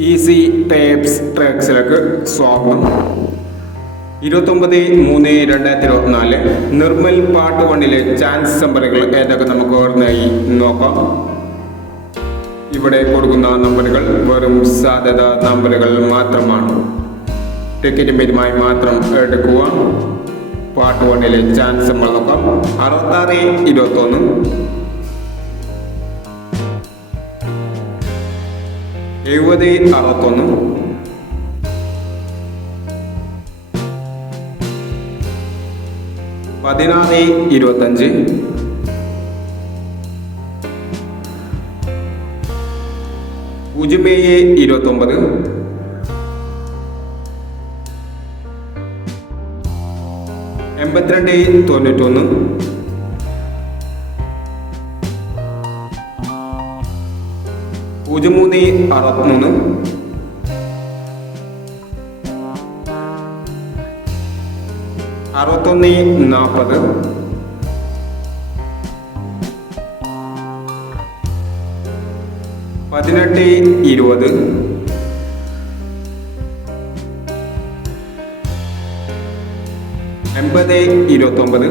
Easy tapes ട്രാക്സിലേക്ക് സ്വാഗതം. 29/3/2024 Nirmal part 1 chance നമ്പറുകൾ ഏതൊക്കെ നമുക്ക് ഓർമ്മയായി നോക്കാം. ഇവിടെ കൊടുക്കുന്ന നമ്പറുകൾ വെറും സാധ്യത നമ്പറുകൾ മാത്രമാണ്. ടിക്കറ്റ് മിതമായി മാത്രം എടുക്കുക. പാർട്ട് 1 ചാൻസ് നമ്പർ നോക്കാം. 66-21, 70-61, 16-25, 07-29, 82-91, 03-63, 61-40, 18-20, 80-29,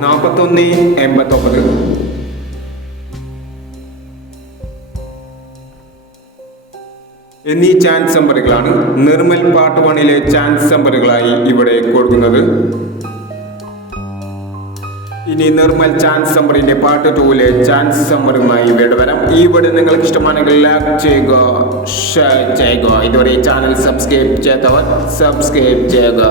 41-89. എന്നീ ചാൻസ് നമ്പറുകളാണ് നിർമ്മൽ പാർട്ട് 1 ചാൻസ് നമ്പറുകളായി ഇവിടെ കൊടുക്കുന്നത്. ഇനി നിർമ്മൽ ചാൻസ് നമ്പറിന്റെ പാർട്ട് 2 ചാൻസ് നമ്പറുമായി ഇവിടെ വരാം. ഈ വീഡിയോ നിങ്ങൾക്ക് ഇഷ്ടമാണെങ്കിൽ ലൈക്ക് ചെയ്യുക, ഷെയർ ചെയ്യുക. ഇതുവരെ ഈ ചാനൽ സബ്സ്ക്രൈബ് ചെയ്യാത്തവർ സബ്സ്ക്രൈബ് ചെയ്യുക.